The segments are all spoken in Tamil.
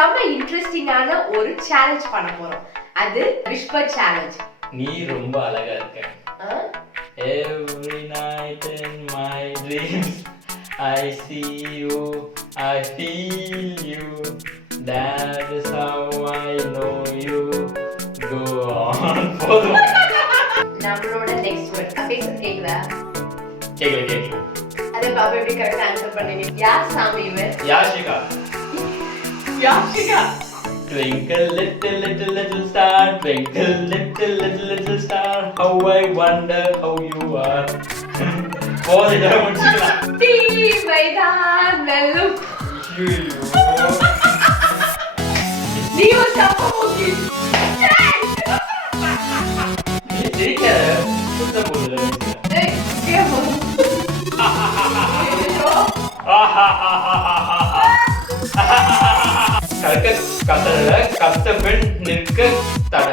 செம இன்ட்ரெஸ்டிங்கான ஒரு சேலஞ்ச் பண்ண போறோம். அது விஸ்பர் சேலஞ்ச். நீ ரொம்ப அழகா இருக்க. Every night in my dreams I see you, I feel you. That is how I know you. Go on. போதும். நம்மளோட நெக்ஸ்ட் வேர்ட் பேசுறது கேக்குதா? கேக்கல. அத பாபா எப்படி கரெக்ட்டா ஆன்சர் பண்ணீங்க? யார் சாமி இவன்? Yashika. Twinkle little star, twinkle little star, how I wonder how you are. போதும் இத முடிச்சுக்கலாம். தீமைதான் வெல்லும். நீ ஒரு தப்பு மூக்கி. நீ சிரிக்க சுத்த போதுல. ஏய் கேமோ. கற்க கத்தல கத்த பெண் நிற்க தட.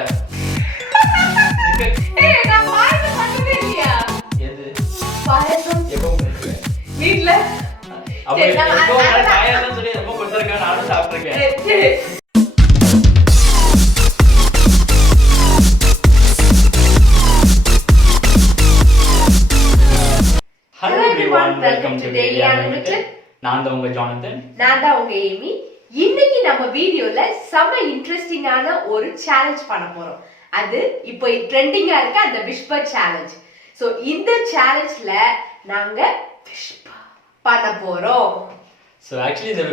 ஏய் நான் பாயசம் பண்ணவே இல்லையா? எது? பாயசம் எப்போ பண்ணுவ? வீட்ல. அப்ப எப்போ நான் பாயசம் சொல்லி ரொம்ப கொடுத்திருக்கேன், நானும் சாப்பிட்டிருக்கேன். Hello everyone, welcome to Daily Unlimited. நான் தான் உங்க ஜானத்தன். நான் தான் உங்க ஏமி. இன்னைக்கு நம்ம வீடியோல செம இன்ட்ரெஸ்டிங்கான ஒரு சேலஞ்ச் பண்ண போறோம். அது இப்போ ட்ரெண்டிங்கா இருக்க அந்த விஸ்பர் சேலஞ்ச். சோ இந்த சேலஞ்ச்ல நாங்க விஸ்பர் பண்ண போறோம். ஸோ ஆக்சுவலி இந்த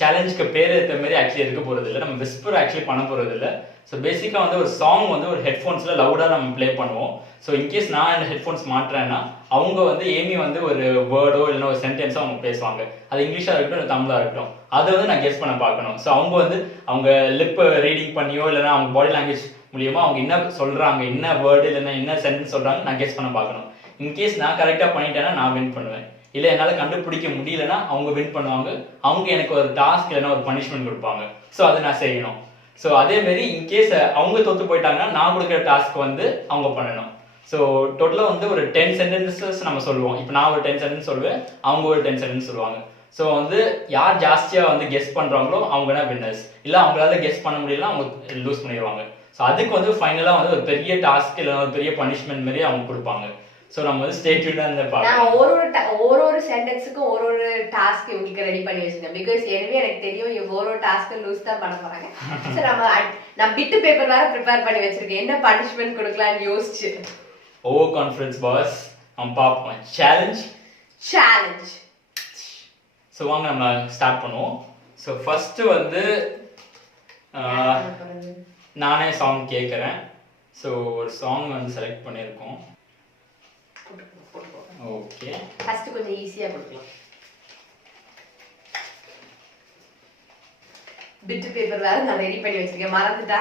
சேலஞ்சுக்கு பேர் ஏற்ற மாதிரி ஆக்சுவலி இருக்க போகிறது இல்லை, நம்ம விஸ்பர் ஆக்சுவலி பண்ண போகிறது இல்லை. ஸோ பேசிக்காக வந்து ஒரு சாங் வந்து ஒரு ஹெட்ஃபோன்ஸில் லவுடாக நம்ம ப்ளே பண்ணுவோம். ஸோ இன்கேஸ் நான் இந்த ஹெட்ஃபோன்ஸ் மாட்டுறேன்னா அவங்க வந்து ஏமி வந்து ஒரு வேர்டோ இல்லைன்னா ஒரு சென்டென்ஸோ அவங்க பேசுவாங்க. அது இங்கிலீஷாக இருக்கட்டும் இல்லை தமிழாக இருக்கட்டும், அதை வந்து நான் கெஸ் பண்ண பார்க்கணும். ஸோ அவங்க வந்து அவங்க லிப் ரீடிங் பண்ணியோ இல்லைன்னா அவங்க பாடி லாங்குவேஜ் மூலியமாக அவங்க என்ன சொல்கிறாங்க, என்ன வேர்டு இல்லைன்னா என்ன சென்டென்ஸ் சொல்கிறாங்க நான் கெஸ் பண்ண பார்க்கணும். இன்கேஸ் நான் கரெக்டாக பண்ணிட்டேன்னா நான் வின் பண்ணுவேன். இல்லை என்னால் கண்டுபிடிக்க முடியலன்னா அவங்க வின் பண்ணுவாங்க. அவங்க எனக்கு ஒரு டாஸ்க் இல்லைன்னா ஒரு பனிஷ்மெண்ட் கொடுப்பாங்க. ஸோ அதை நான் செய்யணும். ஸோ அதேமாரி இன்கேஸ் அவங்க தோற்று போயிட்டாங்கன்னா நான் கொடுக்குற டாஸ்க் வந்து அவங்க பண்ணணும். ஸோ டோட்டலாக வந்து ஒரு 10 சென்டென்சஸ் நம்ம சொல்லுவோம். இப்போ நான் ஒரு 10 சென்டென்ஸ் சொல்லுவேன், அவங்க ஒரு 10 சென்டென்ஸ் சொல்லுவாங்க. ஸோ வந்து யார் ஜாஸ்தியாக வந்து கெஸ் பண்ணுறாங்களோ அவங்க தான் வின்னர்ஸ். இல்லை அவங்களால கெஸ் பண்ண முடியலன்னா அவங்க லூஸ் பண்ணிடுவாங்க. ஸோ அதுக்கு வந்து ஃபைனலாக வந்து ஒரு பெரிய டாஸ்க் இல்லை ஒரு பெரிய பனிஷ்மெண்ட் மாதிரி அவங்க கொடுப்பாங்க. ஸோ நம்ம வந்து ஸ்டே டியூன்டா இந்த பார்க்கலாம். ஒரு சென்டென்ஸுக்கும் ஒரு டாஸ்க் இவங்களுக்கு ரெடி பண்ணி வச்சிருக்கேன். பிகாஸ் எனவே எனக்கு தெரியும் ஒரு டாஸ்க் லூஸ் தான் பண்ண போறாங்க. ஸோ நான் பிட்டு பேப்பர் வேற ப்ரிப்பேர் பண்ணி வச்சிருக்கேன், என்ன பனிஷ்மெண்ட் கொடுக்கலாம்னு யோசிச்சு. Over confidence boss. நம்ம பார்ப்போம் சேலஞ்ச். ஸோ வாங்க நம்ம ஸ்டார்ட் பண்ணுவோம். ஸோ ஃபர்ஸ்ட் வந்து நானே சாங் கேட்குறேன். ஸோ ஒரு சாங் வந்து செலக்ட் பண்ணியிருக்கோம். ஓகே, ஃபர்ஸ்ட் கொஞ்சம் ஈஸியா கொடுக்கலாம். பிட் பேப்பர் வேற நான் ரெடி பண்ணி வச்சிருக்கேன், மறந்துட்டா.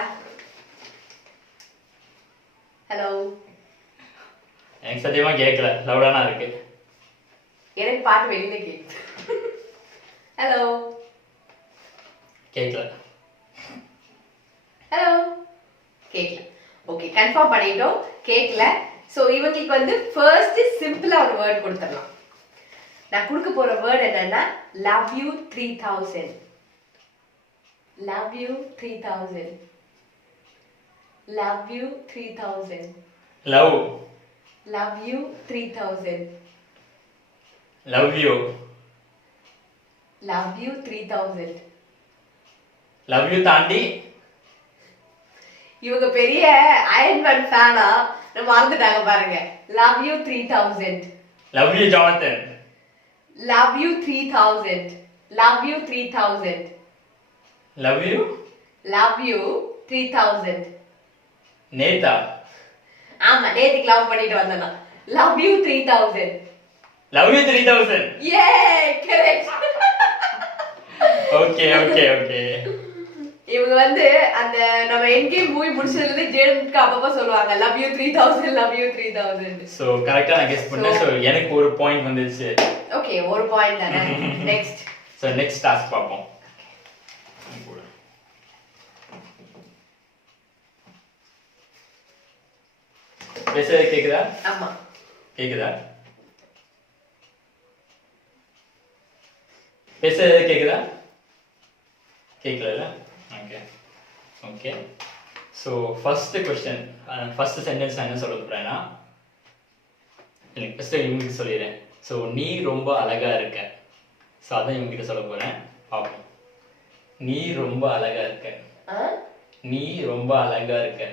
ஹலோ, எனக்கு சத்தியமா கேட்கல, லவுடானா இருக்கு. எனக்கு பாட்டு வெளியில கேக்குது. ஹலோ, கேட்கல. ஹலோ, கேட்கல. ஓகே, கன்ஃபார்ம் பண்ணிட்டோம், கேட்கல. சோ இவங்களுக்கு வந்து ஃபர்ஸ்ட் சிம்பிளா ஒரு வேர்ட் கொடுத்துடலாம். நான் கொடுக்க போற வேர்ட் என்னன்னா love you 3000. love you 3000. love you 3000. love you 3000. love you 3000. love you தாண்டி இவங்க பெரிய அயன் மேன் ஃபேனா மறந்துட்டாங்க பாருங்க. love you 3000. love you Jonathan. love you 3000. love you 3000. love you 3000. Netha. ஆமா, நேத்துக்கு லவ் பண்ணிட்டு வந்தனா. love you 3000. love you 3000. யே, கரெக்ட். ஓகே. இவங்க வந்து அந்த நம்ம என்கே மூவி முடிச்சதுல இருந்து ஜேடனுக்கு அப்பப்ப சொல்லுவாங்க love you 3000, love you 3000. So கரெக்ட்டா நான் கெஸ் பண்ணேன். சோ எனக்கு ஒரு பாயிண்ட் வந்துச்சு. ஓகே, ஒரு பாயிண்ட் தானே. நெக்ஸ்ட். சோ நெக்ஸ்ட் டாஸ்க் பாப்போம். பேசுறது கேக்குதா? ஆமா, கேக்குதா? பேசுறது கேக்குதா? கேக்கல. Okay okay. So first question, first sentence நான் என்ன சொல்ல போகிறேன்னா, இல்லை ஃபஸ்ட்டு இவங்களுக்கு சொல்லிடுறேன். ஸோ நீ ரொம்ப அழகா இருக்க. ஸோ அதான் இவங்ககிட்ட சொல்ல போகிறேன். பார்ப்போம். நீ ரொம்ப அழகா இருக்க. நீ ரொம்ப அழகா இருக்க.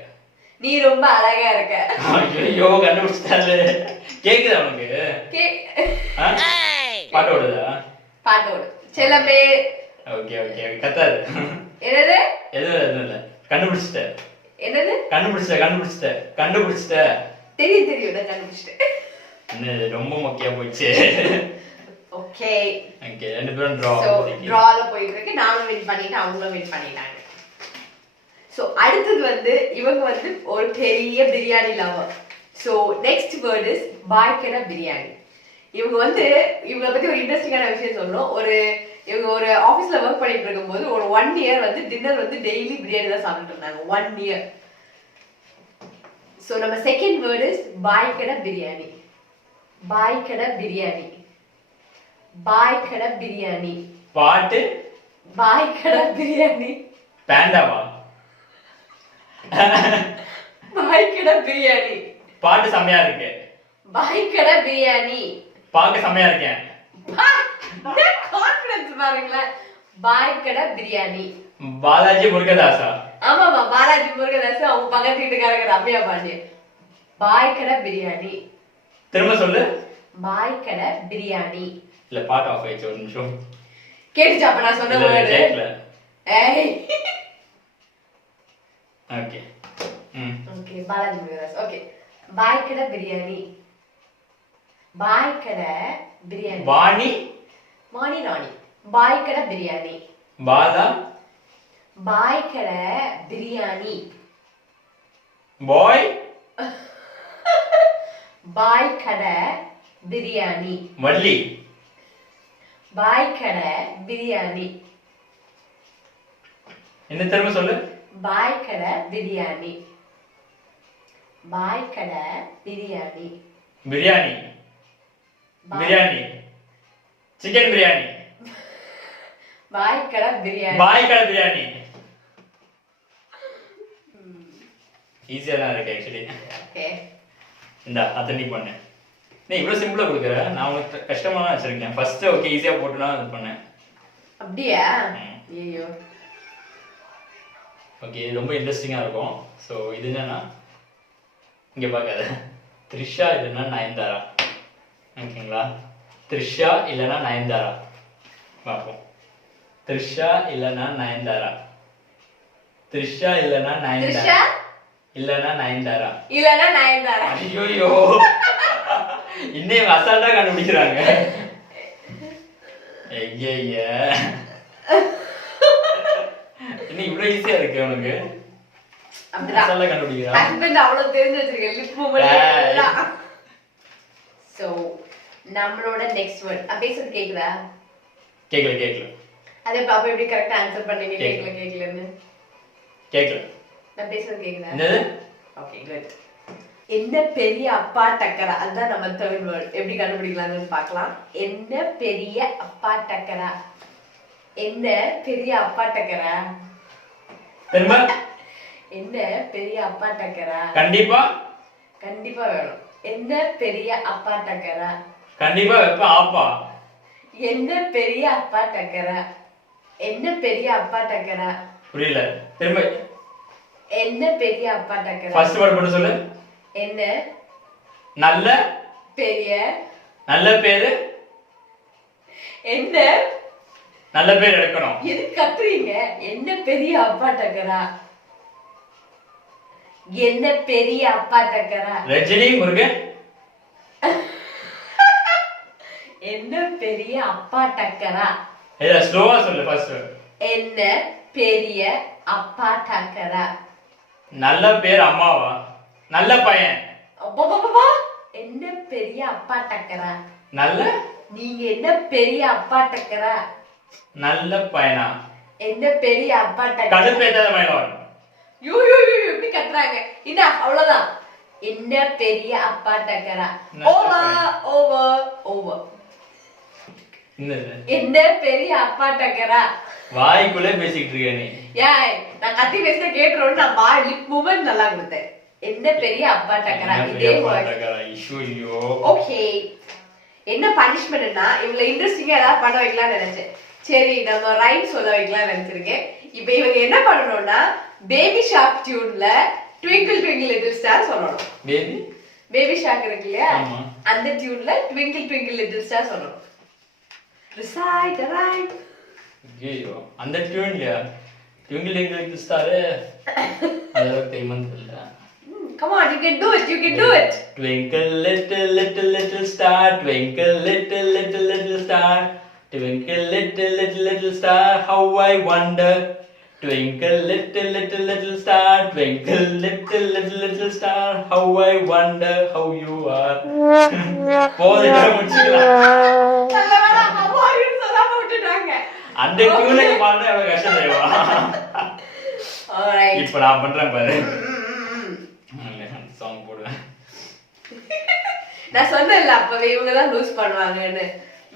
நீ ரொம்ப அழகா இருக்க. ஐயோ கண்டுபிடிச்சிட்டாரு. கேக்குதா உனக்கு? பாட்டோடுதா? பாட்டோடு செல்லமே. ஓகே ஓகே கத்தாது. என்னது? எதுவும் இல்லை. கண்டுபிடிச்சிட்ட. என்னது? கண்டுபிடிச்சிட்ட. தெரியும் நான் கண்டுபிடிச்சிட்டேன். என்ன ரொம்ப மொக்கையா போச்சு. ஓகே ஓகே, ரெண்டு பேரும் டிரா. சோ டிரால போயிட்டு இருக்கு. நானும் வின் பண்ணிட்டேன், அவங்களும் வின் பண்ணிட்டாங்க. சோ அடுத்தது வந்து இவங்க வந்து ஒரு பெரிய biryani lover. So next word is பாய்க்கடா பிரியாணி. இவங்க வந்து இவங்கள பத்தி ஒரு இன்ட்ரெஸ்டிங்கான விஷயம் சொல்லணும். இவங்க ஒரு ஆபீஸ்ல ஒர்க் பண்ணிட்டு இருக்கும்போது ஒரு 1 இயர் வந்து டின்னர் வந்து டெய்லி பிரியாணி தான் சாப்பிட்டு இருந்தாங்க. 1 இயர். சோ நம்ம செகண்ட் வேர்ட் இஸ் பாய்க்கடா பிரியாணி. பாய்க்கடா பிரியாணி. பாய்க்கடா பிரியாணி. பாட்டு பாய்க்கடா பிரியாணி. பேண்டாவா? பாய்க்கடா பிரியாணி. பாட்டு செமையா இருக்கு. பாய்க்கடா பிரியாணி. பாக்க செமையா இருக்கேன். கான்ஃபிடன்ஸ் பாருங்களேன். பாய்க்கடா பிரியாணி. பாலாஜி முருகதாசா? ஆமாமா, பாலாஜி முருகதாஸ். அவங்க பக்கத்து வீட்டுக்காரங்க ரம்யா பாண்டியன். பாய்க்கடா பிரியாணி. திரும்ப சொல்லு. பாய்க்கடா பிரியாணி. இல்ல பாட்டு ஆஃப் ஆயிடுச்சு, ஒரு நிமிஷம். கேட்டுச்சா அப்ப நான் சொன்ன வேர்டு? கேட்கல. ஏய் okay. Okay, Balaji Murugadoss. Okay, பாய்க்கடா பிரியாணி. பாய்க்கடா பிரியாணி. வாணி மாணி ராணி. பாய்க்கடா பிரியாணி. பாலா. பாய்க்கடா பிரியாணி. பாய். பாய்க்கடா பிரியாணி. வள்ளி. பாய்க்கடா பிரியாணி. என்ன திரும்ப சொல்லு. பாய்க்கடா பிரியாணி. பாய்க்கடா பிரியாணி. பிரியாணி. பிரியாணி. சிக்கன் பிரியாணி. பாய்க்கடா பிரியாணி. பாய்க்கடா பிரியாணி. ஈஸியா தான் இருக்கு ஆக்சுவலி. ஓகே, இந்த அத்தனை பண்ணேன். நீ இவ்வளவு சிம்பிளா கொடுக்குற, நான் உங்களுக்கு கஷ்டமா தான் வச்சிருக்கேன். ஃபர்ஸ்ட் ஓகே ஈஸியா போட்டுனா இது பண்ணேன். அப்படியா? ஐயோ. ஓகே, ரொம்ப இன்ட்ரெஸ்டிங்கா இருக்கும். ஸோ இது என்னன்னா, இங்க பார்க்காத, த்ரிஷா இல்லைன்னா நயன்தாரா. ஓகேங்களா? த்ரிஷா இல்லைன்னா நயன்தாரா. பார்ப்போம். த்ரிஷா இல்லைன்னா நயன்தாரா. த்ரிஷா இல்லைன்னா நயன்தாரா. த்ரிஷா இல்லைன்னா நயன்தாரா. இல்லைன்னா நயன்தாரா. ஐயோ இன்னும் அசால்ட்டா கண்டுபிடிக்கிறாங்க. ஐய இன்னும் இவ்வளவு ஈஸியா இருக்கு உனக்கு. அப்படிதான் அசால்ட்டா கண்டுபிடிக்கிறாங்க. ஹஸ்பண்ட் அவ்வளவு தெரிஞ்சு வச்சிருக்கேன். Lip movement. சோ நம்மளோட நெக்ஸ்ட் வேர்ட். நான் பேசுறது கேக்குதா? கேக்கல. அதே பாப்பா எப்படி கரெக்ட்டா ஆன்சர் பண்ணீங்க? கேக்கலன்னு. கேக்கல. நான் பேசுறது கேக்குதா? என்னது? Okay, good. என்ன பெரிய அப்பா டக்கரா. அதுதான் நம்ம தேர்ட் வேர்ட். எப்படி கண்டுபிடிக்கலாம்னு பார்க்கலாம். என்ன பெரிய அப்பா டக்கரா. என்ன பெரிய அப்பா டக்கரா. திரும்ப. என்ன பெரிய அப்பா டக்கரா. கண்டிப்பா வேணும். என்ன பெரிய அப்பா டக்கரா. கண்டிப்பா வெப்ப ஆப்பா. என்ன பெரிய அப்பா டக்கரா. என்ன பெரிய அப்பா டக்கரா. புரியல. திரும்ப. என்ன பெரிய அப்பா டக்கரா. ஃபர்ஸ்ட் வேர்ட் மட்டும் சொல்லு. என்ன நல்ல பெரிய. நல்ல பேரு. என்ன நல்ல பேர் எடுக்கணும். எது கத்துறீங்க? என்ன பெரிய அப்பா டக்கரா. என்ன பெரிய அப்பா டக்கரா. ரஜினி முருகன். என்ன பெரிய அப்பா டக்கரா. இல்ல ஸ்லோவா சொல்லு ஃபர்ஸ்ட். என்ன பெரிய அப்பா டக்கரா. நல்ல பேர் அம்மாவா. நல்ல பையன். அப்பா. என்ன பெரிய அப்பா டக்கரா. நல்ல. நீங்க என்ன பெரிய அப்பா டக்கரா. நல்ல பையனா. என்ன பெரிய அப்பா டக்கரா. கடுப்பேத்தாத மயிலோன். யூ எப்படி கத்துறாங்க. இத அவ்வளவுதான். என்ன பெரிய அப்பா டக்கரா. ஓவர். என்னது என்ன பெரிய அப்பா டக்கரா வாய்க்குள்ளே பேசிக்கிட்டு இருக்க நீ. ஏய் நான் கத்தி பேசினா கேட்டுறோன்னு நான் வாய் லிப் மூமெண்ட் நல்லா கொடுத்தேன். என்ன பெரிய அப்பா டக்கரா என்ன இதே பெரிய word. பாட்டக்காரா, ஐயோ. ஓகே என்ன பனிஷ்மெண்ட்னா இவங்களை இன்ட்ரெஸ்டிங்கா ஏதாவது பண்ண வைக்கலாம்னு நினைச்சேன். சரி நம்ம ரைம் சொல்ல வைக்கலாம்னு நினைச்சிருக்கேன். இப்போ இவங்க என்ன பண்ணணும்னா பேபி ஷார்க் டியூன்ல ட்விங்கிள் ட்விங்கிள் லிட்டில் ஸ்டார் சொல்லணும். பேபி பேபி ஷார்க் இருக்கு இல்லையா ஆமா. அந்த டியூன்ல ட்விங்கிள் ட்விங்கிள் லிட்டில் ஸ்டார் சொல்லணும். Recite the rhyme. ஐயோ அந்த டியூன்லயா ட்விங்கிள் ட்விங்கிள் ஸ்டார் அதெல்லாம் தெரியுமான்னு தெரியல. Come on, you can do it. You can do it. Twinkle little little little star, twinkle little little little star, twinkle little little little star, how I wonder. Twinkle little little little star, twinkle little little little star, how I wonder how you are. போதும் முடிச்சுக்கலாம். நல்ல வேளை அம்மா அப்படின்னு சொல்லாம விட்டுட்டாங்க. அந்த டியூனை பாடுறது எவ்வளவு கஷ்டம் தெரியுமா? Alright. இப்போ நான் பண்றேன் பாரு. சாங் போடுவேன். நான் சொன்னேன்ல அப்பவே இவங்க தான் லூஸ் பண்ணுவாங்கன்னு.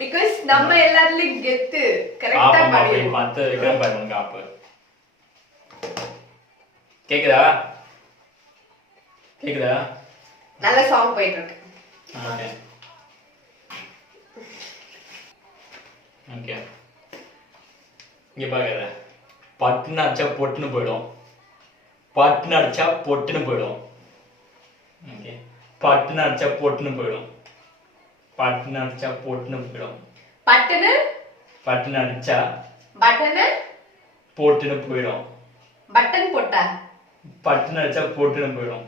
Because நம்ம எல்லாத்துலயும் கெத்து கரெக்ட்டா ஆமா போய் பண்ணிடுவோம். மத்த வைக்கிறேன் பாரு உங்க ஆப்பு. கேக்குதா? கேக்குதா? நல்ல சாங் போயிட்டு இருக்கு. ஓகே. ஓகே. இங்க பாருங்க. பட்டுன்னு அடிச்சா பொட்டுன்னு போயிடும். பட்டுன்னு அடிச்சா பொட்டுன்னு போயிடும். ஓகே. பட்டுன்னு அடிச்சா பொட்டுன்னு போயிடும். பட்டுன்னு அடிச்சா பொட்டுன்னு போயிடும். பட்டனு பட்டுன்னு அடிச்சா பட்டனு பொட்டுன்னு போயிடும். பட்டன் போட்டா பட்டுன்னு அடிச்சா பொட்டுன்னு போயிடும்.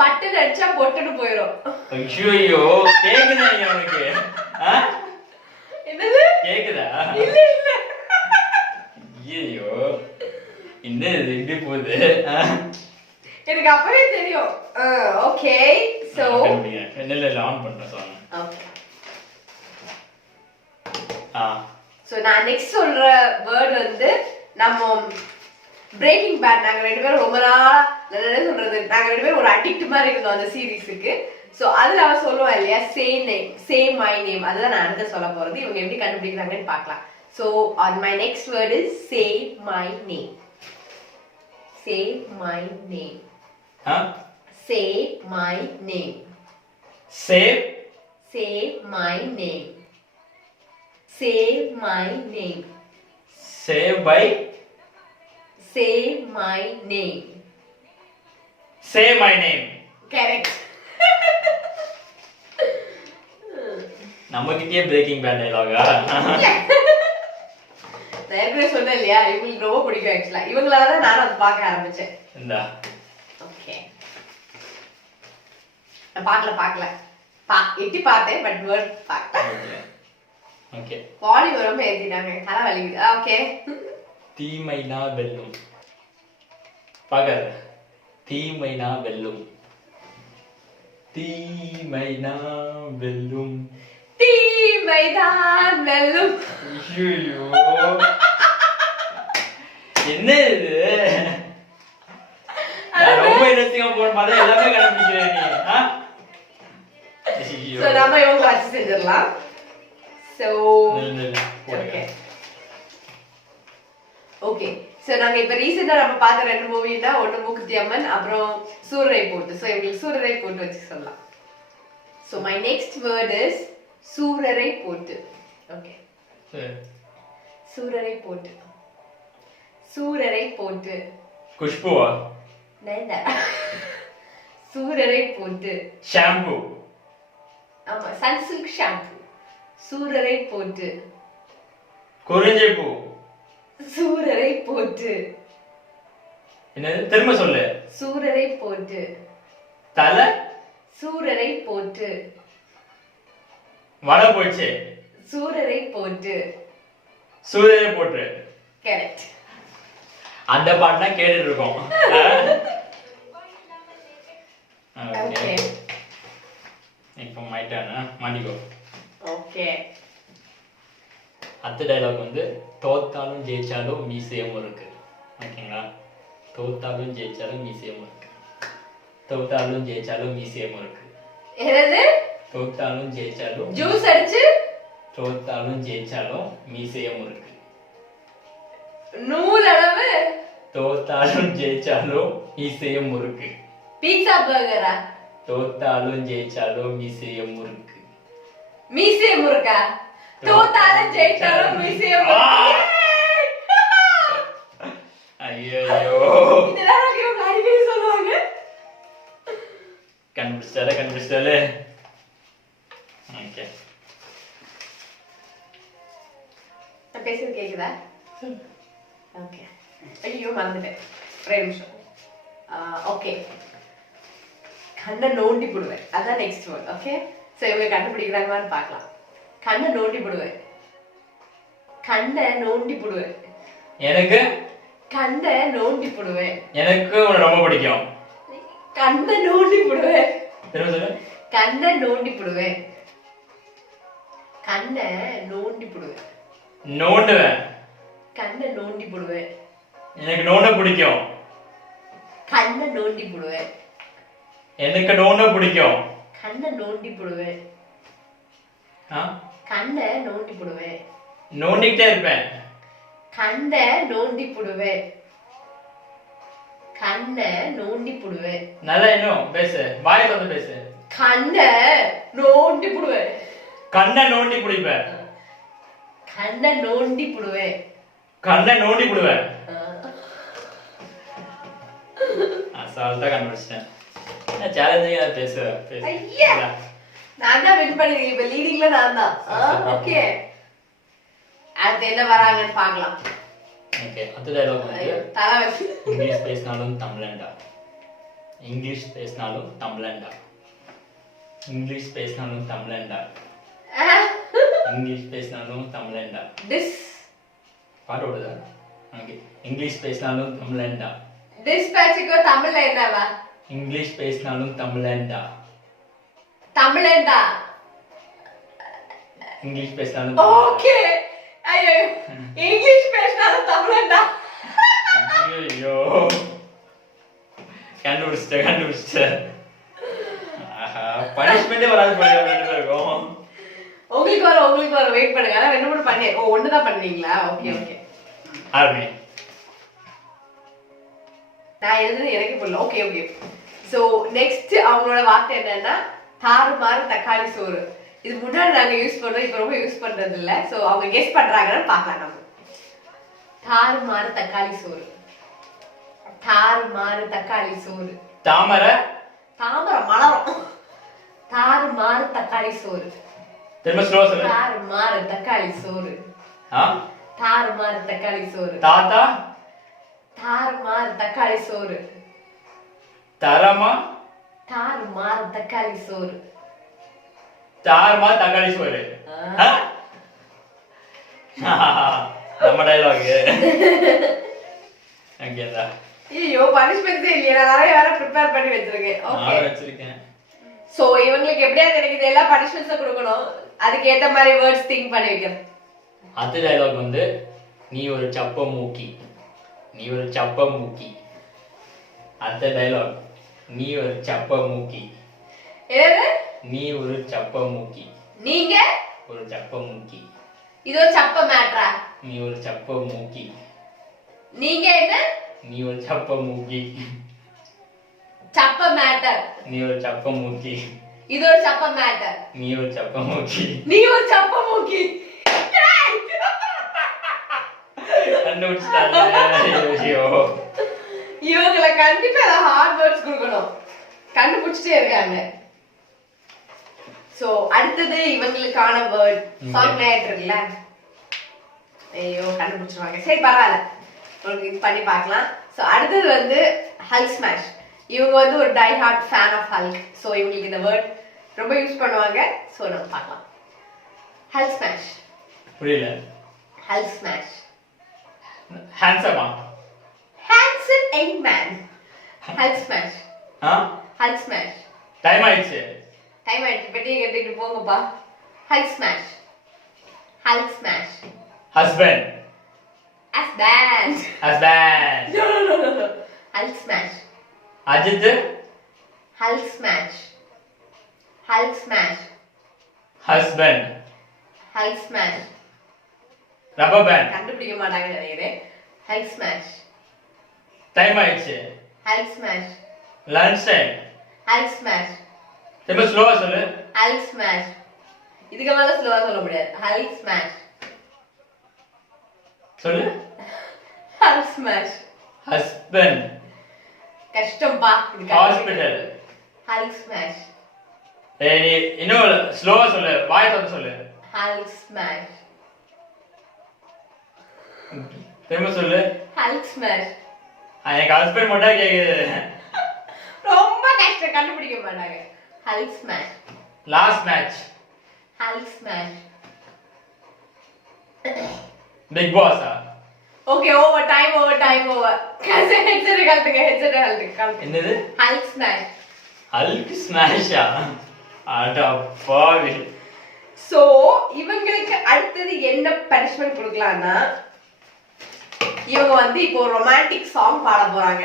பட்டன் அடிச்சா பொட்டுன்னு போயிடும். ஐயோ கேக்குதா உனக்கு? என்னது? கேக்குதா? இல்ல இல்ல. ஐயோ என்ன இது இப்படி போகுது? எனக்கு அப்பவே தெரியும். ஓகே சோ இல்ல ஆன் பண்றேன் சாங். ஓகே ஆ சோ நான் நெக்ஸ்ட் சொல்ற வேர்ட் வந்து நம்ம பிரேக்கிங் பேட் நாங்க ரெண்டு பேரும் ரொம்ப நாளா என்ன சொல்றது நாங்க ரெண்டு பேரும் ஒரு அடிக்ட் மாதிரி இருந்தோம் அந்த சீரிஸுக்கு. சோ அதுல அவ சொல்லுவா இல்லையா same name same my name அதுதான் நான் அடுத்து சொல்ல போறது. இவங்க எப்படி கண்டுபிடிக்கிறாங்கன்னு பார்க்கலாம். So on my next word is say my name. Say my name. Say my name. Save. Say my name. Say my name. Save by. Say my name. Say my name. Correct. நமக்கிட்டே பிரேக்கிங் பேட் டைலாகா? நான் ஏற்கனவே சொன்னேன் இல்லையா இவங்களுக்கு ரொம்ப பிடிக்கும் ஆக்சுவலா. இவங்களால தான் நானும் அதை பார்க்க ஆரம்பிச்சேன். இந்தா ஓகே நான் பார்க்கல எட்டி பார்த்தேன் பட் வேர்ட் பார்க்கல. ஓகே வால்யூம் ரொம்ப ஏத்திட்டாங்க தலை வலிக்குது. ஓகே தீமைனா வெல்லும். பாக்காத தீமைனா வெல்லும். தீமைனா வெல்லும். தீமைதான் வெல்லும். ஐயோ என்ன இது? நான் ரொம்ப இன்ட்ரெஸ்டிங்கா போன பார்த்தா எல்லாமே கண்டுபிடிக்கிறேன் நீ. சோ நாம இவங்க வச்சு செஞ்சிடலாம். சோ ஓகே ஓகே சோ நாங்க இப்ப ரீசெண்டா நம்ம பார்த்த ரெண்டு மூவினா ஒன்னு மூக்குத்தி அம்மன் அப்புறம் சூரரை போட்டு. சோ இவங்களுக்கு சூரரை போட்டு வச்சு சொல்லலாம். So my next word is சூரரை போட்டு. ஓகே சூரரை போட்டு. சூரரை போட்டு. குஷ்புவா? நைண்டா சூரரை போட்டு. ஷாம்பு. ஆமா சன்சில்க் ஷாம்பு. சூரரை போட்டு. குறிஞ்சி பூ. சூரரை போட்டு. என்னது திரும்ப சொல்லு. சூரரை போட்டு. தலை. சூரரை போட்டு. வடை போயிடுச்சு. சூரரை போட்டு. சூரரை போட்டு. கரெக்ட். அந்த பாட்டு தான் கேட்டுட்டு இருக்கோம். ஓகே இப்போ மை டர்ன். மாட்டிக்கோ. ஓகே அடுத்த டயலாக் வந்து தோத்தாலும் ஜெயிச்சாலும் மீசையும் இருக்கு. ஓகேங்களா? தோத்தாலும் ஜெயிச்சாலும் மீசையும் இருக்கு. தோத்தாலும் ஜெயிச்சாலும் மீசையும் இருக்கு. என்னது? தோத்தாலும் ஜெயிச்சாலும் ஜூஸ் அடிச்சு தோத்தாலும் ஜெயிச்சாலும் மீசைய முறுக்கு. நூல் அளவு. தோத்தாலும் ஜெயிச்சாலும் மீசைய முறுக்கு. பீட்சா பர்கரா? தோத்தாலும் ஜெயிச்சாலும் மீசைய முறுக்கு. மீசைய முறுக்கா? தோத்தாலும் ஜெயிச்சாலும் மீசைய முறுக்கு. ஐயோ இதெல்லாம் இவங்க அடிக்கடி சொல்லுவாங்க. கண்டுபிடிச்சாலே ஓகே. நான் பேசுறது கேக்குதா? ஓகே. ஐயோ மறந்துட்டேன், ஒரே நிமிஷம். ஓகே, கண்ணை நோண்டி போடுவேன், அதான் நெக்ஸ்ட் வேர்ட். ஓகே, ஸோ இவங்க கண்டுபிடிக்கிறாங்களான்னு பார்க்கலாம். கண்ணை நோண்டி போடுவேன். கண்ணை நோண்டி போடுவேன். எனக்கு கண்ணை நோண்டி போடுவேன். எனக்கு உன்னை ரொம்ப பிடிக்கும். கண்ணை நோண்டி போடுவேன். திரும்ப சொல்லு. கண்ணை நோண்டி போடுவேன். கண்ணை நோண்டி போடுவேன். நோண்டுவேன். கண்ணை நோண்டி போடுவேன். எனக்கு நோண்ட பிடிக்கும். கண்ணை நோண்டி போடுவேன். எனக்கு நோண்ட பிடிக்கும். கண்ணை நோண்டி போடுவேன். கண்ணை நோண்டி போடுவேன். நோண்டிக்கிட்டே இருப்பேன். கண்ணை நோண்டி போடுவேன். கண்ணை நோண்டி போடுவேன். நல்லா இன்னும் பேசு, வாயை திறந்து பேசு. கண்ணை நோண்டி போடுவேன். கண்ணை நோண்டி பிடிப்பேன். கண்ணை நோண்டி போடுவேன். கண்ணை நோண்டி போடுவேன். அசால்ட்டா கண்டுபிடிச்சிட்டேன். சேலஞ்சிங்கா பேசு. ஐயா, நான் தான் வின் பண்ணிருக்கேன். இப்ப லீடிங்ல நான் தான். ஓகே, அடுத்து என்ன வராங்கன்னு பார்க்கலாம். ஓகே, அடுத்த டயலாக் வந்து தலை வச்சு இங்கிலீஷ் பேசினாலும் தமிழண்டா. இங்கிலீஷ் பேசினாலும் தமிழண்டா. இங்கிலீஷ் பேசினாலும் தமிழண்டா. இங்கிலீஷ் பேசினாலும் தமிழண்டா. டிஸ் பாட்டு ஓடுதா? ஓகே, இங்கிலீஷ் பேசினாலும் தமிழண்டா. டிஸ்பேச்சுக்கோ தமிழ்ல என்னவா? இங்கிலீஷ் பேசினாலும் தமிழண்டா. தமிழண்டா. இங்கிலீஷ் பேசினாலும் ஓகே. ஐயோ, இங்கிலீஷ் பேசினாலும் தமிழண்டா. ஐயோ, கண்டுபிடிச்சிட்டேன். ஆஹா, பனிஷ்மெண்டே வராது போல இருக்கும். உங்களுக்கு வர வெயிட் பண்ணுங்க. அதான் ரெண்டு மூணு பண்ணி ஒன்னு தான் பண்ணீங்களா? ஓகே ஓகே, ஆர்மி நான் எழுதுறது எனக்கு புரியல. ஓகே ஓகே, சோ நெக்ஸ்ட் அவங்களோட வார்த்தை என்னன்னா தாறுமாறு தக்காளி சோறு. இது முன்னாடி நாங்க யூஸ் பண்றோம், இப்ப ரொம்ப யூஸ் பண்றது இல்ல. சோ அவங்க கெஸ் பண்றாங்கன்னு பார்க்கலாம். நம்ம தாறுமாறு தக்காளி சோறு. தாறுமாறு தக்காளி சோறு. தாமரை மலரும். தாறுமாறு தக்காளி சோறு. திரும்ப ஸ்லோ சொல்லு. தாறுமாறு தக்காளி சோறு. தாறுமாறு தக்காளி சோறு. தாத்தா தாறுமாறு தக்காளி சோறு. தரமா தாறுமாறு தக்காளி சோறு. தாரமா தக்காளி சோறு. நம்ம டயலாக். அங்கேடா. ஐயோ, பனிஷ்மென்ட் இல்லையா? நான் நிறைய வேற ப்ரிப்பேர் பண்ணி வச்சிருக்கேன். ஓகே, வச்சிருக்கேன். சோ இவங்களுக்கு எப்படியாவது எனக்கு இதெல்லாம் பனிஷ்மென்ட்ஸ் கொடுக்கணும். அதுக்கு ஏத்த மாதிரி வேர்ட்ஸ் திங்க் பண்ணி வைக்கிறேன். அடுத்த டயலாக் வந்து நீ ஒரு சப்ப மூக்கி. நீ ஒரு சப்ப மூக்கி. அடுத்த டயலாக் நீ ஒரு சப்ப மூக்கி. என்னது? நீ ஒரு சப்ப மூக்கி. நீங்க ஒரு சப்ப மூக்கி. இது ஒரு சப்ப மேட்ரா? நீ ஒரு சப்ப மூக்கி. நீங்க என்ன? நீ ஒரு சப்ப மூக்கி. சப்ப மேட்டர். நீ ஒரு சப்ப மூக்கி. இது ஒரு சப்ப மேட்டர். நீ ஒரு சப்ப மூக்கி. நீ ஒரு சப்ப மூக்கி. கண்டுபிடிச்சிட்டாங்க. ஐயோ, இவங்களை கண்டிப்பா ஹார்ட் வேர்ட்ஸ் கொடுக்கணும். கண்டுபிடிச்சிட்டே இருக்காங்க. சோ அடுத்தது இவங்களுக்கான வேர்ட் சாங் லேட் இருக்குல்ல. ஐயோ, கண்டுபிடிச்சிருவாங்க. சரி பரவாயில்ல, உங்களுக்கு இது பண்ணி பார்க்கலாம். சோ அடுத்தது வந்து ஹல்க் ஸ்மாஷ். இவங்க வந்து ஒரு die hard fan of Hulk. So இவங்களுக்கு இந்த வேர்ட் ரொம்ப யூஸ் பண்ணுவாங்க. சோ நம்ம பார்க்கலாம். Hulk smash. புரியல. Hulk smash. ஹேண்ட்ஸமா? Handsome young man. Hulk smash. Hulk smash. Time ஆயிடுச்சு. டைம் ஆயிடுச்சு. பெட்டியை கட்டிட்டு போங்கப்பா. Hulk smash. Hulk smash. Husband. Husband. Husband. No. Hulk smash. Ajith. Hulk smash. Hulk smash. Husband. Hulk smash. Rubber band. கண்டுபிடிக்க மாட்டாங்கன்னு நினைக்கிறேன். Hulk smash. டைம் ஆயிடுச்சு. Hulk smash. Lunch time. Hulk smash. திரும்ப ஸ்லோவா சொல்லு. Hulk smash. இதுக்கு மேல ஸ்லோவா சொல்ல முடியாது. Hulk smash. சொல்லு. Hulk smash. ஹஸ்பண்ட். கஷ்டம்பா. ஹாஸ்பிடல். Hulk smash. ஏய் நீ இன்னும் ஸ்லோவா சொல்லு. வாய் திறந்து சொல்லு. Hulk smash. திரும்ப சொல்லு. Hulk smash. எனக்கு ஹஸ்பண்ட் மட்டும் கேக்குது. ரொம்ப கஷ்டம் கண்டுபிடிக்க மாட்டாங்க. Hulk smash. Last match. Hulk smash. Big பாஸா? ஓகே ஓவர் டைம் ஹெட்செட் கழட்டுங்க. என்னது? Hulk smash. ஹல்க் ஸ்மாஷா? அட பாவி. சோ இவங்களுக்கு அடுத்தது என்ன பனிஷ்மென்ட் கொடுக்கலாம்னா இவங்க வந்து இப்போ ரொமான்டிக் சாங் பாட போறாங்க.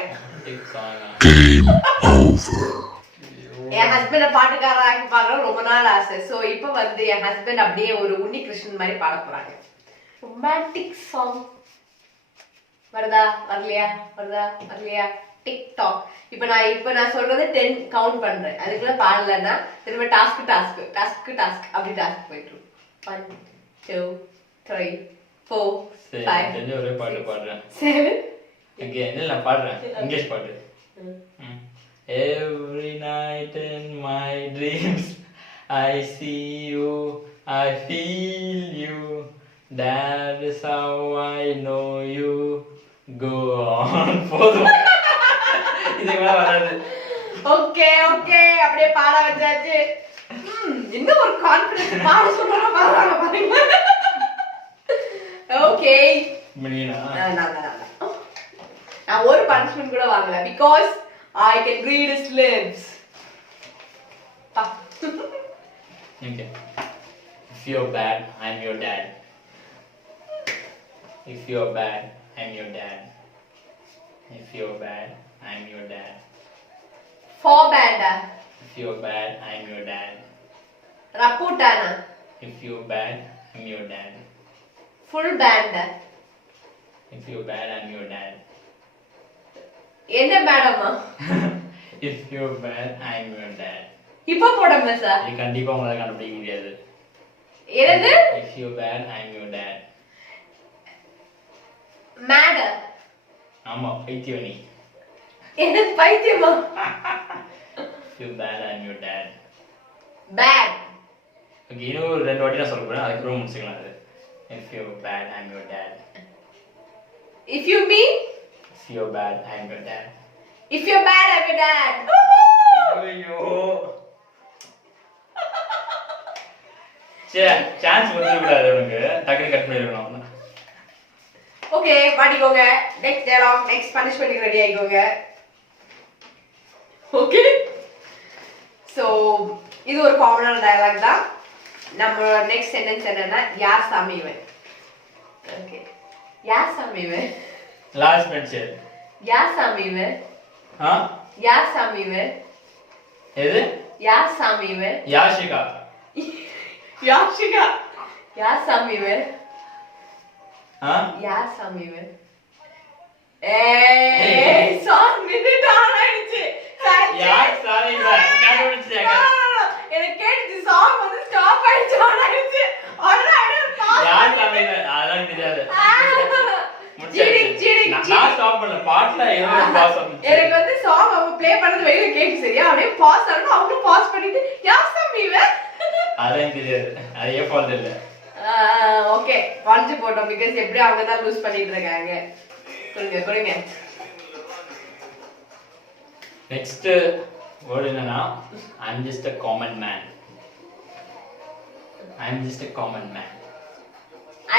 என் ஹஸ்பண்ட பாட்டுக்காரராக்கி பார்க்கணும் ரொம்ப நாள் ஆசை. சோ இப்போ வந்து என் ஹஸ்பண்ட் அப்படியே ஒரு உன்னி கிருஷ்ணன் மாதிரி பாட போறாங்க. ரொமான்டிக் சாங் வருதா வரலையா டிக்டாக். இப்போ நான் சொல்றது 10 கவுண்ட் பண்றேன். அதுக்குள்ள பாடலன்னா திரும்ப டாஸ்க் அப்படி டாஸ்க் போயிட்டு 1 2 3 4 5 தெரிஞ்ச ஒரே பாட்டு பாடுறேன். 7 ஓகே நான் பாடுறேன். இங்கிலீஷ் பாட்டு. Every night in my dreams I see you, I feel you, that is how I know you. Go on. போதும். இதுக்கு மேல வராது. ஓகே அப்படியே பாட வச்சாச்சு. இன்னும் ஒரு கான்ஃபிடன்ஸ் பாட சொல்றாங்க பாருங்க. ஓகே மீனா நான் ஒரு பனிஷ்மென்ட் கூட வாங்கல because I can read his lips. Okay. If you're bad, I'm your dad. If you're bad, I'm your dad. If you're bad, I'm your dad. For band. If you're bad, I'm your dad. Raputana. If you're bad, I'm your dad. Full band. If you're bad, I'm your dad. என்ன மேடமா? If you're bad, I'm your dad. இப்போ போடுங்க சார். இது கண்டிப்பா உங்களால கண்டுபிடிக்க முடியாது. என்னது? If you're bad, I'm your dad. Mad. ஆமா பைத்தியம் நீ. என்ன பைத்தியமா? If you're bad, I'm your dad. Bad. Okay இன்னும் ரெண்டு வாட்டி நான் சொல்ல போறேன். அதுக்கு அப்புறம் முடிச்சுக்கலாம் அது. If you're bad, I'm your dad. If you mean? If you're bad, I'm your dad. If you're bad, I'm your dad. ஐயோ. சான்ஸ் கொடுக்க கூடாது உனக்கு. டக்குனு கட் பண்ணிரணும். ஓகே மாட்டிக்கோங்க. நெக்ஸ்ட் டயலாக் நெக்ஸ்ட் பனிஷ்மென்ட்க்கு ரெடி ஆயிக்கோங்க. ஓகே சோ இது ஒரு காமனான டயலாக் தான். நம்ம நெக்ஸ்ட் சென்டென்ஸ் என்னன்னா யார் சாமி இவன். ஓகே யார் சாமி இவன். Last bench. யார் சாமி இவன். யார் சாமி இவன். எது? யார் சாமி இவன். யாஷிகா. யாஷிகா. யார் சாமி இவன். யார் சாமி இவன். ஏய் சாங் நின்னுட்டாராயிடுச்சு. யார் சாமி இவன் கண்டுபிடிச்சேங்க. எனக்கு கேட்டு சாங் வந்து ஸ்டாப் ஆயிடுச்சு. ஆனாயிடுச்சு. யார் சாமி இவன் அதெல்லாம் தெரியாது. நான் ஸ்டாப் பண்ணல. பாட்ல ஏதோ ஒரு பாஸ் வந்துச்சு. எனக்கு வந்து சாங் அவங்க ப்ளே பண்ணது வெளிய கேக்கு சரியா அப்படியே பாஸ் ஆனது அவங்க பாஸ் பண்ணிட்டு யார் சாமி இவன் அதெல்லாம் தெரியாது. அது ஏன் ஃபால்ட் இல்ல. ஓகே வாஞ்சி போட்டோம் பிகாஸ் எப்படி அவங்க தான் லூஸ் பண்ணிட்டு இருக்காங்க. கொடுங்க நெக்ஸ்ட் வேர்ட் என்னன்னா I'm just a common man. I'm just a common man.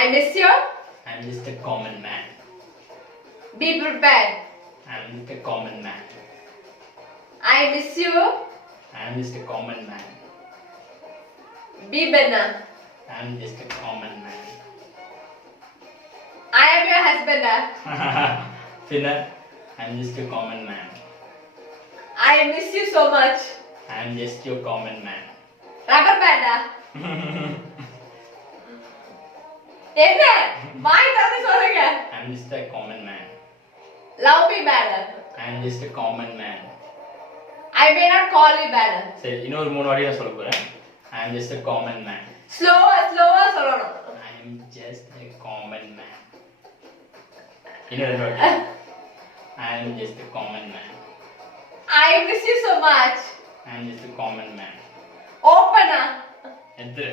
I miss you. I'm just a common man. Be prepared. I'm just a common man. I miss you. I'm just a common man. Be better. I'm just a common man. I am your husband. Finna, I'm just a common man. I miss you so much. I'm just your common man. Rubber band. என்ன வாய் திறந்து சொல்லுங்க. I'm just a common man. Love me better. I'm just a common man. I may not call you better. சரி இன்னொரு 3 வாட்டி நான் சொல்ல போறேன். I'm just a common man. Slower சொல்லணும். I'm just a common man. இன்னொரு வாட்டி. I'm just a common man. I miss you so much. I'm just a common man. Open எது?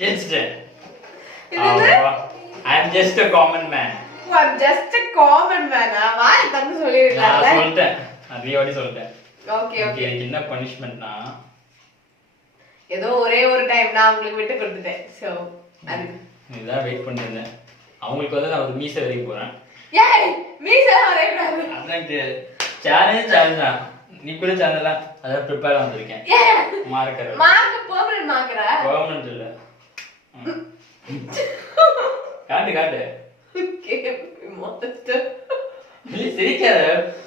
Just. இது I'm just a common man. I'm just a common man. வாய் திறந்து நான் சொல்லிருக்கலாம்ல. சொல்லிட்டேன். நிறைய வாட்டி சொல்லிட்டேன். Okay okay. எனக்கு என்ன பனிஷ்மென்ட்னா ஏதோ ஒரே ஒரு டைம் நான் உங்களுக்கு விட்டு கொடுத்துட்டேன். சோ அது இதான் வெயிட் பண்ணிருந்தேன். அவங்களுக்கு வந்து நான் ஒரு மீசை வரைக்கும் போறேன். ஏய் மீச வரையக்கூடாது. அதான் சேலஞ்ச் தான். நீ கூட சேனல்ல அதான் ப்ரிப்பேர் வந்திருக்கேன். மார்க்கர் மார்க் பெர்மனன்ட் மார்க்கரா? பெர்மனன்ட் இல்ல. காட்டு ஓகே மொத்தத்து. நீ சிரிக்காத.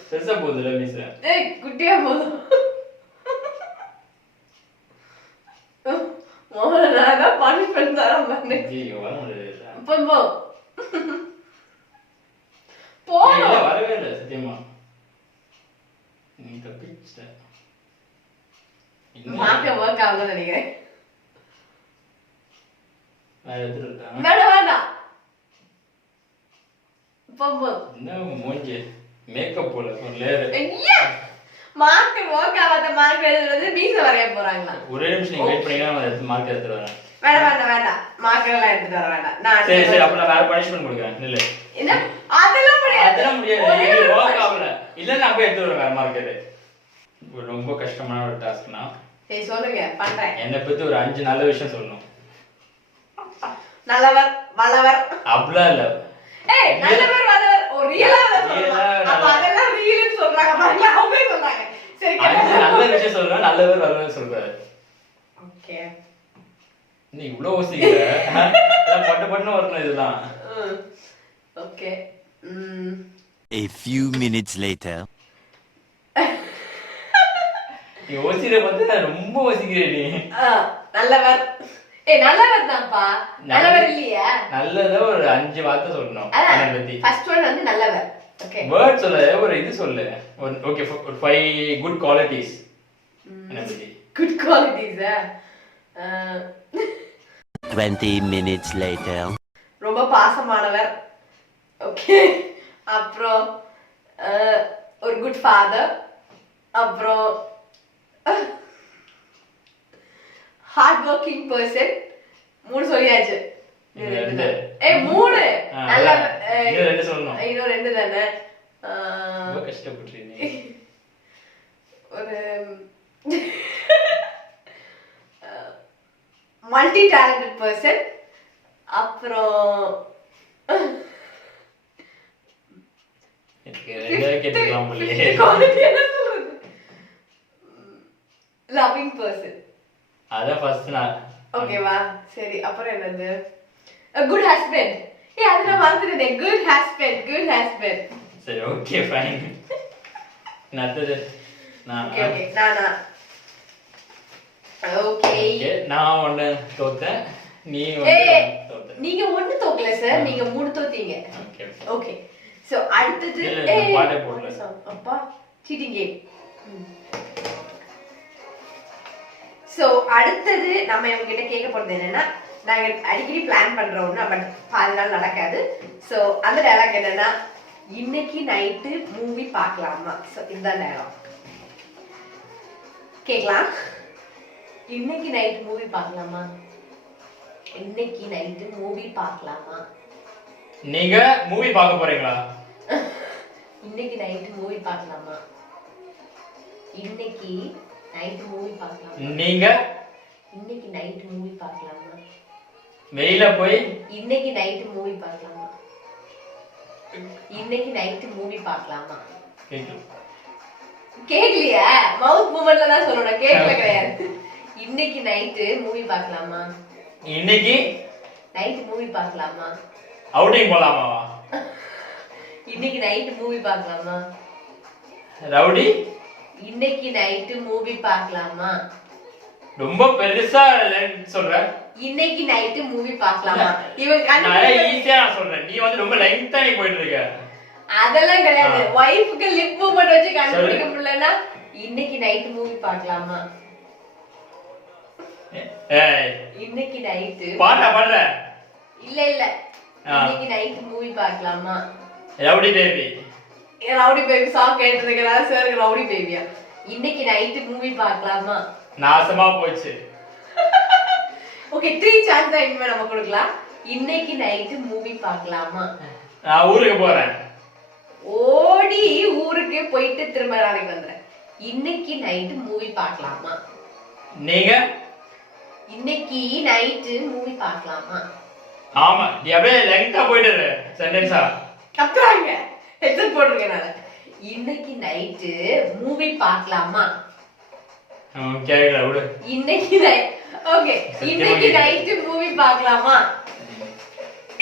பெருசா போகுதுல மீசை. ஏய் குட்டியா போதும். மோனனாக பனிஷ்மென்ட் தரம் பண்ணு. ஐயோ வர முடியல. போ போ. இல்ல வரவே இல்ல சத்தியமா. நீ தப்பிச்சிட்ட. மார்க்க வர்க் ஆகலன்னு நினைக்கிறேன். வேற எதுல இருக்கா? வேண்டாம். போ. என்ன மூஞ்சி மேக்கப் போல ஒரு லேயர். ஐயா மார்க் வர்க் ஆகாத மார்க் எழுதுறது மீச வரைய போறாங்களா? ஒரே நிமிஷம் நீங்க வெயிட் பண்ணீங்கன்னா நான் எடுத்து மார்க் எடுத்துட்டு வரேன். வேண்டாம் மார்க்கர் எல்லாம் எடுத்துட்டு வர வேண்டாம். நான் சரி அப்ப நான் வேற பனிஷ்மென்ட் கொடுக்குறேன். இல்ல என்ன அதெல்லாம் முடியாது. அதெல்லாம் முடியாது. இது வர்க் ஆகல. இல்ல நான் போய் எடுத்துட்டு வரேன் வேற மார்க்கர். இது ரொம்ப கஷ்டமான ஒரு டாஸ்க்னா. சரி சொல்லுங்க பண்றேன். என்ன பத்தி ஒரு 5 நல்ல விஷயம் சொல்லணும். நல்லவர் வல்லவர். அப்படிலாம் இல்ல. ஏய் நல்லவர் வல்லவர் ஒரு ரியலா அப்ப அதெல்லாம் ரியல்னு சொல்றாங்க பாருங்க. அவங்களே சொல்றாங்க. சரி 5 நல்ல விஷயம் சொல்றேன். நல்லவர் வல்லவர் சொல்றாரு. ஓகே. நீ இவ்ளோ யோசிக்கிற. எல்லாம் பட்டு வரணும் இதெல்லாம். Okay. A few minutes later. நீ யோசிக்கிற பார்த்தா ரொம்ப யோசிக்கிற நீ. நல்லவர். ஏய் நல்லவர் தான்ப்பா. நல்லவர் இல்லையா? நல்லதா ஒரு 5 வார்த்தை சொல்லணும். என்ன பத்தி? ஃபர்ஸ்ட் ஒன் வந்து நல்லவர். ஓகே. வேர்ட் சொல்ல ஒரு இது சொல்லு. ஓகே ஒரு 5 குட் குவாலிட்டிஸ். என்ன பத்தி? Good qualities. 20 minutes later. ரொம்ப பாசமானவர். ஓகே. அப்புறம் ஒரு குட் ஃபாதர். அப்புறம் ஹார்ட் வர்க்கிங் பர்சன். 3 சொல்லியாச்சு. ரெண்டு. ஏய் 3 நல்ல இன்னும் 2 சொல்லணும். இன்னும் 2 தானே. ரொம்ப கஷ்டப்பட்டுறீங்க. ஒரு மல்டி டேலண்டட் பர்சன். அப்புறம் எனக்கு ரெண்டே கேட்டுக்கலாம் போலயே. Loving person. அதான் ஃபர்ஸ்ட் நான். ஓகேவா சரி அப்புறம் என்னது? Good husband. ஏய் அது நான் மறந்துட்டேன். Good husband. சரி ஓகே ஃபைன். நத்தது நான். ஓகே நானா. ஓகே நான் ஒன்னு தோத்தேன். நீ ஏய் தோத்த. நீங்க ஒண்ணு தோக்கல சார். நீங்க 3 தோத்தீங்க. ஓகே ஓகே சோ அடுத்தது இல்ல பாட்டே போடல. அப்பா சீட்டிங் கேம். சோ அடுத்தது நம்ம இவங்க கிட்ட கேட்க போறது என்னன்னா நாங்க அடிக்கடி பிளான் பண்றோம் பட் பாதி நாள் நடக்காது. சோ அந்த டயலாக் என்னன்னா இன்னைக்கு நைட்டு மூவி பார்க்கலாமா? சோ இதுதான் டயலாக். கேக்கலாம். இன்னைக்கு நைட் மூவி பார்க்கலாமா? இன்னைக்கு நைட்டு மூவி பார்க்கலாமா? நீங்க மூவி பார்க்க போறீங்களா? இன்னைக்கு நைட்டு மூவி பார்க்கலாமா? இன்னைக்கு நைட்டு மூவி பார்க்கலாமா? நீங்க இன்னைக்கு நைட்டு மூவி பார்க்கலாமா? வெளியில போய் இன்னைக்கு நைட்டு மூவி பார்க்கலாமா? இன்னைக்கு நைட்டு மூவி பார்க்கலாமா? கேக்கலையா? மவுத் மூவ்மெண்ட்ல தான் சொல்லணும். கேக்கல கிடையாது. இன்னைக்கு நைட்டு மூவி பார்க்கலாமா? இன்னைக்கு நைட் மூவி பார்க்கலாமா? அவுட்டிங் போலாமா? இன்னைக்கு நைட் மூவி பார்க்கலாமா? ரவுடி இன்னைக்கு நைட் மூவி பார்க்கலாமா? ரொம்ப பெருசா சொல்ற. இன்னைக்கு நைட்டு மூவி பார்க்கலாமா? இவன் நான் ஈஸியா நான் சொல்றேன், நீ வந்து ரொம்ப லெங்தா நீ போயிட்டு இருக்க. அதெல்லாம் கிடையாது. வைஃப்க்கு லிப் மூவ்மெண்ட் வச்சு கண்டுபிடிக்க முடியலன்னா இன்னைக்கு நைட் மூவி பார்க்கலாமா? ஏய் இன்னைக்கு நைட் பாட்டா பாடுற? இல்ல இல்ல, இன்னைக்கு நைட் மூவி பார்க்கலாமா? Rowdy baby. Rowdy baby song கேட்டு இருக்கறா சார். ரவுடி பேபியா? இன்னைக்கு நைட் மூவி பார்க்கலாமா? நாசமா போச்சு. ஓகே, 3 சான்ஸ் தான் இனிமே நம்ம கொடுக்கலாம். இன்னைக்கு நைட் மூவி பார்க்கலாமா? நான் ஊருக்கு போறேன். ஓடி ஊருக்கு போயிட்டு திரும்ப நாளைக்கு வந்துறேன். இன்னைக்கு நைட் மூவி பார்க்கலாமா? நீங்க இன்னைக்கு நைட் மூவி பார்க்கலாமா? ஆமா, நீ அப்படியே லெங்தா போயிட்டு சென்டென்ஸா கத்துறாங்க. ஹெட்செட் போட்டுருக்கேன் நான். இன்னைக்கு நைட் மூவி பார்க்கலாமா? கேட்கல விடு. இன்னைக்கு நைட் ஓகே, இன்னைக்கு நைட் மூவி பார்க்கலாமா?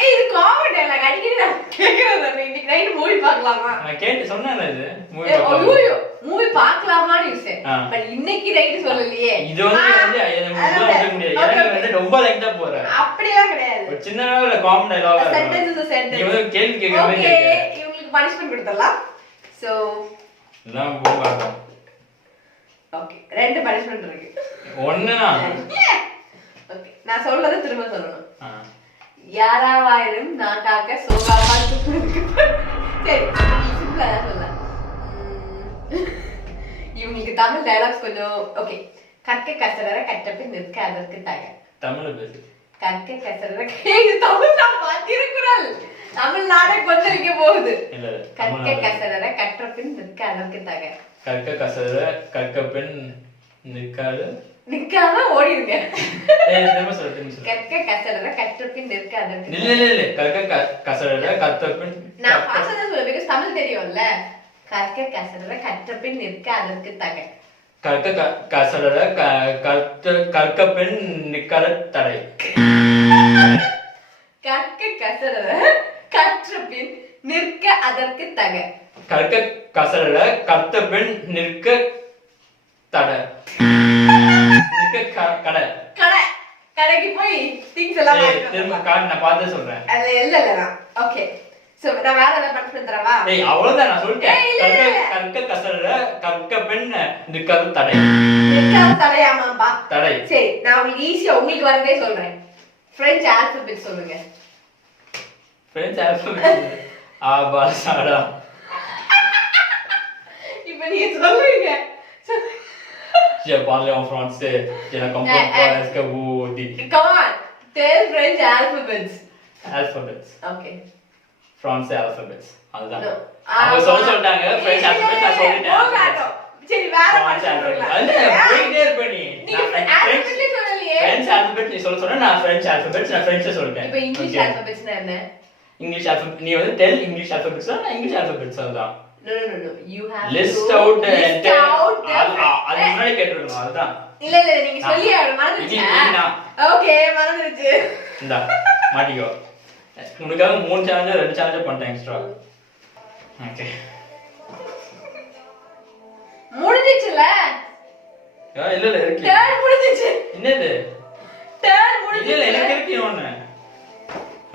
ஏய், இது காமெடி டயலாக். அடிக்கடி நான் கேக்குறேன், இன்னைக்கு நைட் மூவி பார்க்கலாமா? நான் கேட்டு சொன்னேன்ல இது மூவி ஐயோ, மூவி பார்க்கலாமான்னு யூஸ். ஆ. பட் இன்னைக்கு நைட் சொல்லலையே. இது வந்து எனக்கு சொல்ல முடியாது. எனக்கு வந்து ரொம்ப லெங்தா போற. அப்படிலாம் கிடையாது. ஒரு சின்ன லெவல்ல காமெடி டயலாக் சென்டென்ஸ் இஸ் நீ சென்டென்ஸ். வந்து கேள்வி கேக்குற மாதிரி ஓகே, கேக்குற. இவங்களுக்கு பனிஷ்மென்ட் கொடுத்தலாம். சோ எல்லாம் போகாத. ஓகே, ரெண்டு பனிஷ்மென்ட் இருக்கு. ஒண்ணுனா ஓகே, நான் சொல்றத திரும்ப சொல்லணும். ஆ. யாராவாயிரும் நான் காக்க சோகாவா துப்புறதுக்கு. சரி, சிம்பிளா தான் சொல்லலாம். இவங்களுக்கு தமிழ் டயலாக்ஸ் கொஞ்சம் ஓகே. கற்க கசடர கட்டப்பின் நிற்க அதற்கு தக. தமிழ்ல பேசு. கற்க கசடர இது தமிழ் நான் பார்த்திருக்கிறேன். தமிழ்நாடே கொந்தளிக்க போகுது. இல்ல கற்க கசடர கற்றபின் நிற்க அதற்கு தக. கற்க கசடர கற்க பெண் நிற்காது. நிக்காம ஓடிடுங்க. திரும்ப சொல்லு. கற்க கசடர கற்றபின் நிற்க அதற்கு. இல்ல கற்க கசடர கற்க பெண். நான் பாஸ்டா தான் சொல்லுவேன், because தமிழ் தெரியும்ல. கற்க கசடர கற்றபின் நிற்க அதற்கு தக. கற்க கசடர கற்க பெண் நிற்காத தடை. கற்க கசடர கற்றபின் நிற்க அதற்கு தக. கற்க கசடர கற்ற பெண் நிற்க தடை. நிற்க கடை. கடை கடைக்கு போய் திங்ஸ் எல்லாம் திரும்ப காட்டு, நான் பார்த்து சொல்றேன். அது இல்ல. ஓகே, சோ நான் வேற ஏதாவது பனிஷ்மென்ட் தரவா? ஏய் அவ்வளவுதான், நான் சொல்லிட்டேன். ஏய், இல்ல. கற்க கசடர கற்க பெண் நிற்காத தடை. நிற்காத தடையாமாம்பா. தடை. சரி, நான் உங்களுக்கு ஈஸியா உங்களுக்கு வரதே சொல்றேன். பிரெஞ்சு ஆல்பபெட் சொல்லுங்க. French alphabet. ஆபா சாடா. இப்போ நீங்க சொல்லுங்க. Je parle en français. Je ne comprends pas ce que vous dites. Come on, tell French alphabets. Alphabets. Okay. Français alphabets. அதுதான். No. அவங்க சொல்லிட்டாங்க French alphabet, நான் சொல்லிட்டேன். சரி, வேற French alphabet. பண்றீங்களா? அல்ல, போயிட்டே இருப்ப நீ. நீங்க alphabetல சொல்லலையே. French alphabet நீ சொன்னா நான் French alphabets, நான் Frenchல சொல்லிட்டேன். இப்போ இங்கிலீஷ் alphabetsனா என்ன? English alphabet நீ வந்து tell English alphabets நான் English alphabets அதுதான். No. You have List to out list and out the- அது முன்னாடி கேட்டிருக்கணும் அதுதான். இல்ல நீங்க சொல்லி மறந்துருச்சா? இல்ல. ஓகே, மறந்துருச்சு. இந்தா மாட்டிக்கோ. உனக்காக 3 சேனல் 2 சேனல் பண்ணிட்டேன் எக்ஸ்ட்ரா. ஓகே. முடிஞ்சிச்சுல? இல்ல இருக்கு. டர்ன் முடிஞ்சிச்சு. என்னது? டர்ன் இல்ல முடிஞ்சிச்சு. எனக்கு இருக்கு ஒண்ணு.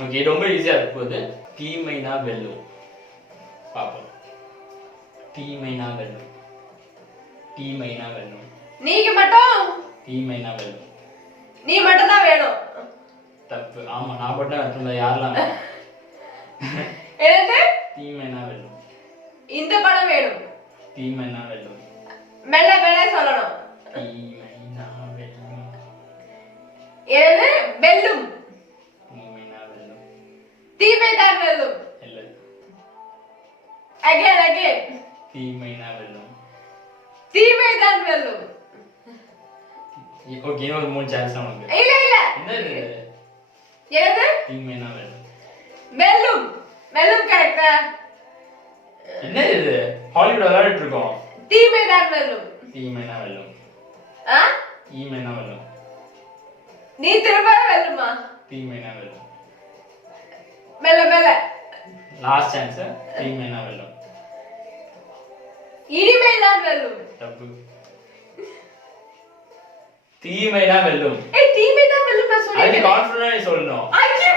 ஓகே, ரொம்ப ஈஸியா இருக்கு போகுது. தீமைனா வெல்லும். பாப்போம். தீமைனா வெல்லும். தீமைனா வெல்லும். நீங்க மட்டும் தீமைனா வெல்லும். நீ மட்டும் தான் வேணும். தப்பு. ஆமா, நான் மட்டும் வெல்ல யாரெல்லாம் என்னது? தீமைனா வெல்லும். இந்த படம் வேணும். தீமைனா வெல்லும். மெல்ல சொல்லணும். தீமைனா வெல்லும். என்னது? வெல்லும். தீமைனா வெல்லும். தீமை தான் வெல்லும். இல்ல. Again. தீமைனா வெல்லும். தீமை தான் வெல்லும். ஓகே, இன்னொரு 3 சான்ஸ் நமக்கு. இல்ல. என்னது? என்னது? தீமைனா வெல்லும். வெல்லும் கரெக்டா? என்ன இது? ஹாலிவுட் விளையாடிட்டு இருக்கோம். தீமை தான் வெல்லும். தீமைனா வெல்லும். ஆ? தீமைனா வெல்லும். நீ திரும்ப வெல்லுமா? தீமைனா வெல்லும். மெல்ல. Last chance. தீமைனா வெல்லும். இனிமே தான் வெல்லும். தப்பு. தீமைதான் வெல்லும். ஏய் தீமை தான் வெல்லும் நான் அது சொல்லிட்டேன். கான்ஃபிடன்ட்டா நீ சொல்லணும். ஐயே,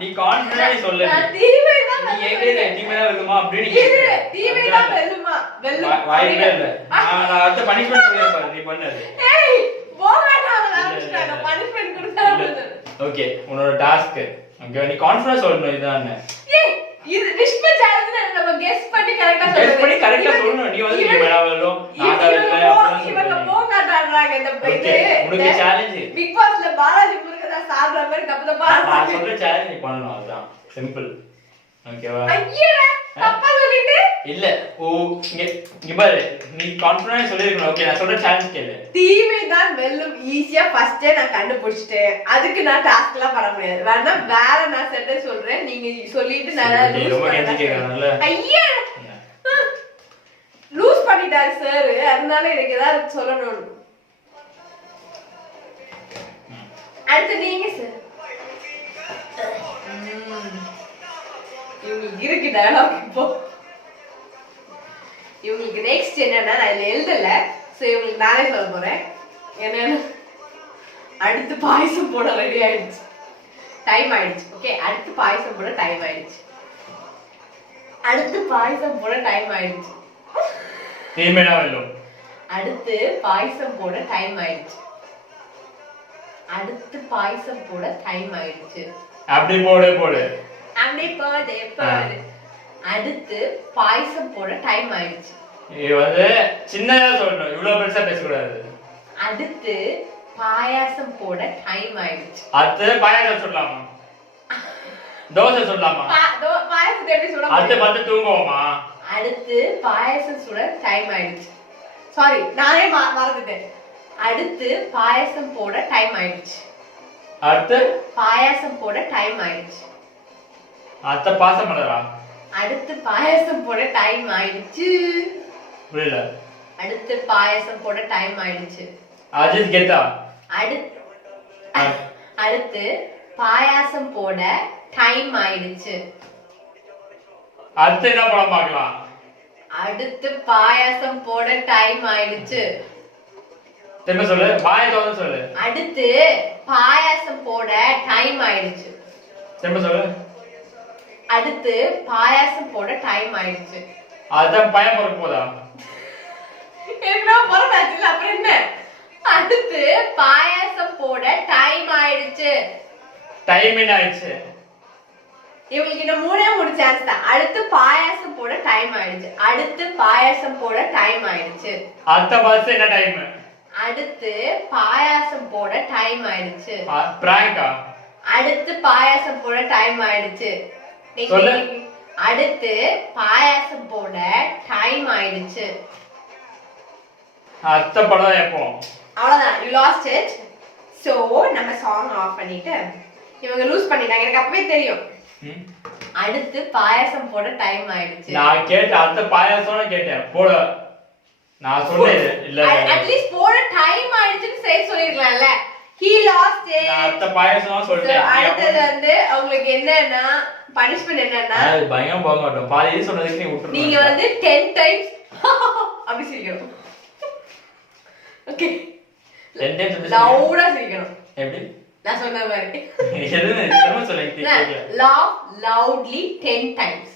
நீ கான்ஃபிடன்ட்டா நீ சொல்லு. நான் தீமை தான் நீ வெல்லும். எங்க தீமைதான் வெல்லுமா அப்படின்னு இது கேக்குற. தீமை தான் வெல்லுமா? வெல்லும். வாய்ப்பே இல்ல. நான் அடுத்த பனிஷ்மென்ட் கொடுக்கிறேன் பாரு, நீ பண்ணது. ஏய் போகாதா நான் பனிஷ்மென்ட் கொடுத்தா. ஓகே, உன்னோட டாஸ்க். ஓகே, நீ கான்ஃபிடன்ஸ் சொல்லணும் இதான். ஏய் இது விஸ்பர் சேலஞ்ச் நம்ம கெஸ் பண்ணி கரெக்ட்டா சொல்லணும். கெஸ் பண்ணி கரெக்ட்டா சொல்லணும். நீ வந்து நீ வெல்லும். நான் இவங்க போகாதான்றாங்க இந்த இது. உனக்கு சேலஞ்ச். பிக் பாஸ்ல பாலாஜி முருகதா சாப்பிடுற மாதிரி தப்பு நான் சொல்ற சேலஞ்ச் நீ பண்ணணும், அதுதான் சிம்பிள். ஓகேவா? ஐயடா தப்பா சொல்லிட்டு இல்ல ஓ இங்க பாரு, நீ கான்ஃபிடன்ட்டா சொல்லிருக்கணும். ஓகே, நான் சொல்ற சேலஞ்ச் கேளு. தீமை தான் வெல்லும் ஈஸியா ஃபர்ஸ்டே நான் கண்டுபிடிச்சிட்டேன். அதுக்கு நான் டாஸ்க்லாம் பண்ண முடியாது. வேணா வேற நான் சென்டென்ஸ் சொல்றேன், நீங்க சொல்லிட்டு நான் ரொம்ப கெஞ்சி கேக்குறனால ஐயா லூஸ் பண்ணிட்டாரு சார், அதனால எனக்கு ஏதாவது சொல்லணும். அடுத்து நீங்க சார். இவங்களுக்கு இருக்கு டயலாக் இப்போ. இவங்களுக்கு நெக்ஸ்ட் என்னன்னா நான் இதுல எழுதல, சோ இவங்களுக்கு நானே சொல்ல போறேன். என்னன்னா அடுத்து பாயசம் போட ரெடி ஆயிடுச்சு, டைம் ஆயிடுச்சு. ஓகே, அடுத்து பாயசம் போட டைம் ஆயிடுச்சு. அடுத்து பாயசம் போட டைம் ஆயிடுச்சு. தீமைதான் வெல்லும். அடுத்து பாயசம் போட டைம் ஆயிடுச்சு. அடுத்து பாயசம் போட டைம் ஆயிடுச்சு. அப்படி போடு போடு. அப்படி போடு போடு. அடுத்து பாயசம் போட டைம் ஆயிடுச்சு. இது வந்து சின்னதா சொல்லணும், இவ்வளவு பெருசா பேசக்கூடாது. அடுத்து பாயாசம் போட டைம் ஆயிடுச்சு. அடுத்து பாயாசம் சொல்லலாமா? தோசை சொல்லலாமா? பாயாசத்தை எப்படி சொல்ல அடுத்து பார்த்து தூங்குவோமா? அடுத்து பாயாசம் சுட டைம் ஆயிடுச்சு. சாரி, நானே மறந்துட்டேன். அடுத்து பாயாசம் போட டைம் ஆயிடுச்சு. அடுத்து பாயாசம் போட டைம் ஆயிடுச்சு. அடுத்த பாசம் பண்ணறா. அடுத்து பாயாசம் போட டைம் ஆயிடுச்சு. புரியல. அடுத்து பாயாசம் போட டைம் ஆயிடுச்சு. அஜித் கேட்டா. அடுத்து பாயாசம் போட டைம் ஆயிடுச்சு. அடுத்து என்ன படம் பார்க்கலாம்? அடுத்து பாயாசம் போட டைம் ஆயிடுச்சு. திரும்ப சொல்லு, பாயாசம் சொல்லு. அடுத்து பாயாசம் போட டைம் ஆயிடுச்சு. திரும்ப சொல்லு. அடுத்து பாயாசம் போட டைம் ஆயிடுச்சு. அதான் பயம் பொறுக்க போதா? என்ன பொறுப்பாச்சுல அப்புறம் என்ன? அடுத்து பாயாசம் போட டைம் ஆயிடுச்சு. டைம் என்ன ஆயிடுச்சு? இவங்களுக்கு இன்னும் மூணு சான்ஸ் தான். அடுத்து பாயாசம் போட டைம் ஆயிடுச்சு. அடுத்து பாயாசம் போட டைம் ஆயிடுச்சு. அடுத்த பஸ் என்ன டைம்? அடுத்து பாயாசம் போட டைம் ஆயிடுச்சு. பிராங்கா? அடுத்து பாயாசம் போட டைம் ஆயிடுச்சு. சொல்லு. அடுத்து பாயாசம் போட டைம் ஆயிடுச்சு. அடுத்த படம் எப்போ? அவ்வளவுதான், you lost it. So நம்ம சாங் ஆஃப் பண்ணிட்டு இவங்க லூஸ் பண்ணிட்டாங்க, எனக்கு அப்பவே தெரியும். அடுத்து பாயாசம் போட டைம் ஆயிடுச்சு. நான் கேட்ட அடுத்த பாயாசம்னு கேட்டேன், போட நான் சொன்னேன் இல்ல. அட்லீஸ்ட் போட டைம் ஆயிடுச்சுன்னு சரி சொல்லிருக்கலாம்ல. he lost it. நான் அடுத்த பாயாசம் சொல்றேன். அடுத்து வந்து உங்களுக்கு என்னன்னா பனிஷ்மென்ட் என்னன்னா அது பயம் போக மாட்டோம். பாதி இது சொன்னதுக்கு நீ விட்டுரு. நீங்க வந்து 10 டைம்ஸ் அப்படி சிரிக்கணும். ஓகே, 10 டைம்ஸ் லவுடா சிரிக்கணும். எப்படி? நான் சொன்ன மாதிரி எதுன்னு திரும்ப சொல்லுங்க, கேக்கல. laugh loudly 10 times.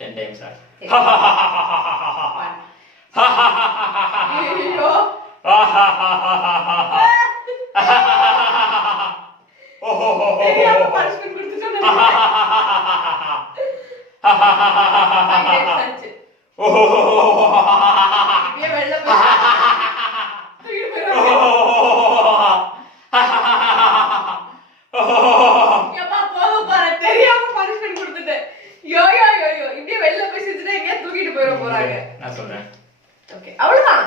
10 டைம்ஸ். ஐயோ தெரியாம பனிஷ்மென்ட் கொடுத்துட்டேன். வெளில தெரியாம பனிஷ்மென்ட் கொடுத்துட்டேன். யோ யோ யோ யோ இப்படியே வெளில போய் சிரிச்சுட்டா எங்க தூக்கிட்டு போயிட போறாங்க. நான் சொல்றேன். ஓகே, அவ்வளவுதான்.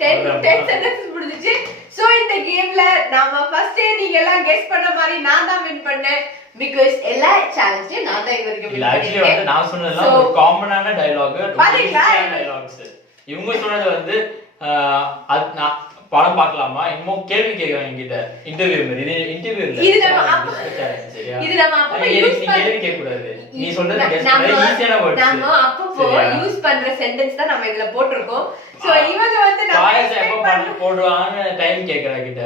10 சென்டென்சஸ் முடிஞ்சிச்சு. சோ இந்த கேம்ல நாம ஃபர்ஸ்ட் நீங்க எல்லாம் கெஸ் பண்ண மாதிரி நான் தான் வின் பண்ணேன். because எல்லா சேலஞ்சையும் நான் தான் இது வரைக்கும் இல்ல, win actually வந்து பண்ணிருக்கேன். நான் சொன்னதெல்லாம் ஒரு காமனான டயலாக், பாத்தீங்களா? டயலாக்ஸ். இவங்க சொன்னது வந்து படம் பார்க்கலாமா இன்னும் கேள்வி கேக்குறாங்க என்கிட்ட இன்டர்வியூ மாதிரி இது இன்டர்வியூ இல்ல இது நம்ம சரியா இது நம்ம அப்பப்ப நீ யூஸ் கேள்வி கேட்க கூடாது நீ சொல்றது கெஸ் பண்ண ஈஸியான வேர்ட்ஸ் நம்ம அப்பப்போ யூஸ் பண்ற சென்டென்ஸ் தான் நம்ம இதுல போட்டுருக்கோம் சோ இவங்க வந்து நம்ம பாயசம் எப்ப பண்ண போடுவான்னு டைம் கேக்குறா கிட்ட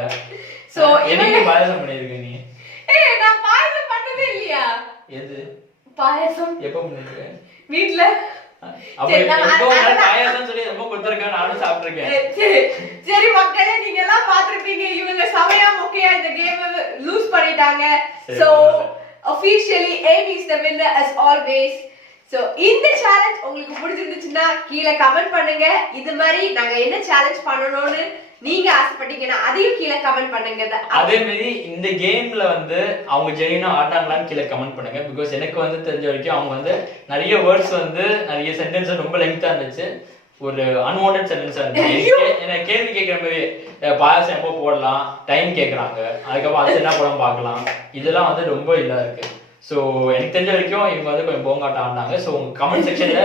சோ என்னைக்கு பாயசம் பண்ணிருக்க நீ ஏய் நான் பாயசம் பண்ணவே இல்லையா எது பாயசம் எப்ப பண்ணிருக்க வீட்ல அப்ப எங்கோ ஒரு பாயசம் சொல்லி ரொம்ப குடுத்திருக்கா நானும் சாப்பிட்டிருக்கேன் சரி மக்களே நீங்க எல்லாம் பாத்திருப்பீங்க இவங்க சமையா மொக்கையா இந்த கேம் லூஸ் பண்ணிட்டாங்க so officially Amy is the winner as always so இந்த சேலஞ்ச் உங்களுக்கு பிடிச்சிருந்துச்சுன்னா கீழே கமெண்ட் பண்ணுங்க இது மாதிரி நாங்க என்ன சேலஞ்ச் பண்ணணும்னு நீங்க ஆசைப்பட்டீங்கன்னா அதையும் கீழே கமெண்ட் பண்ணுங்க அதே மாதிரி இந்த கேம்ல வந்து அவங்க ஜெனினா ஆட்டாங்களான்னு கீழே கமெண்ட் பண்ணுங்க பிகாஸ் எனக்கு வந்து தெரிஞ்ச வரைக்கும் அவங்க வந்து நிறைய வேர்ட்ஸ் வந்து நிறைய சென்டென்ஸ் ரொம்ப லெங்தா இருந்துச்சு ஒரு அன்வான்டட் சென்டென்ஸா இருந்துச்சு எனக்கு கேள்வி கேட்குற மாதிரி பாயசம் எப்போ போடலாம் டைம் கேட்குறாங்க அதுக்கப்புறம் அது என்ன படம் பார்க்கலாம் இதெல்லாம் வந்து ரொம்ப இதாக இருக்கு ஸோ எனக்கு தெரிஞ்ச வரைக்கும் இவங்க வந்து கொஞ்சம் போங்காட்டம் ஆடினாங்க ஸோ உங்க கமெண்ட் செக்ஷன்ல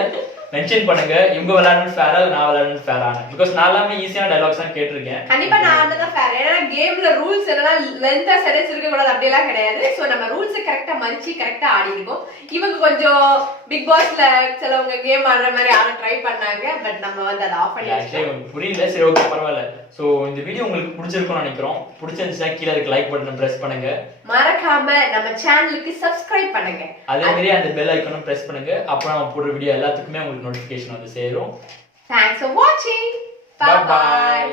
மென்ஷன் பண்ணுங்க இவங்க விளையாடணும் ஃபேரா நான் விளையாடணும் ஃபேரான பிகாஸ் நான் எல்லாமே ஈஸியான டைலாக்ஸ் தான் கேட்டிருக்கேன் கண்டிப்பா நான் தான் ஃபேர் ஏன்னா கேம்ல ரூல்ஸ் என்னன்னா லென்த்தா சென்டென்ஸ் இருக்க கூடாது அப்படி எல்லாம் கிடையாது சோ நம்ம ரூல்ஸ் கரெக்டா மதிச்சு கரெக்டா ஆடி இருக்கோம் இவங்க கொஞ்சம் பிக் பாஸ்ல சிலவங்க கேம் ஆடுற மாதிரி ஆட ட்ரை பண்ணாங்க பட் நம்ம வந்து அதை ஆஃப் பண்ணியாச்சு புரியல சரி ஓகே பரவாயில்ல சோ இந்த வீடியோ உங்களுக்கு பிடிச்சிருக்கும்னு நினைக்கிறோம் பிடிச்சிருந்துச்சுன்னா கீழே அதுக்கு லைக் பட்டன் பிரஸ் பண்ணுங்க மறக்காம நம்ம சேனலுக்கு சப்ஸ்கிரைப் பண்ணுங்க அதே மாதிரி அந்த பெல் ஐகானும் பிரஸ் பண்ணுங்க அப்புறம் நம்ம போடுற வீடியோ எல்லாத்துக்குமே உங்களுக்கு நோட்டிஃபிகேஷன் வந்து சேரும் Thanks for watching. Bye Bye bye. bye.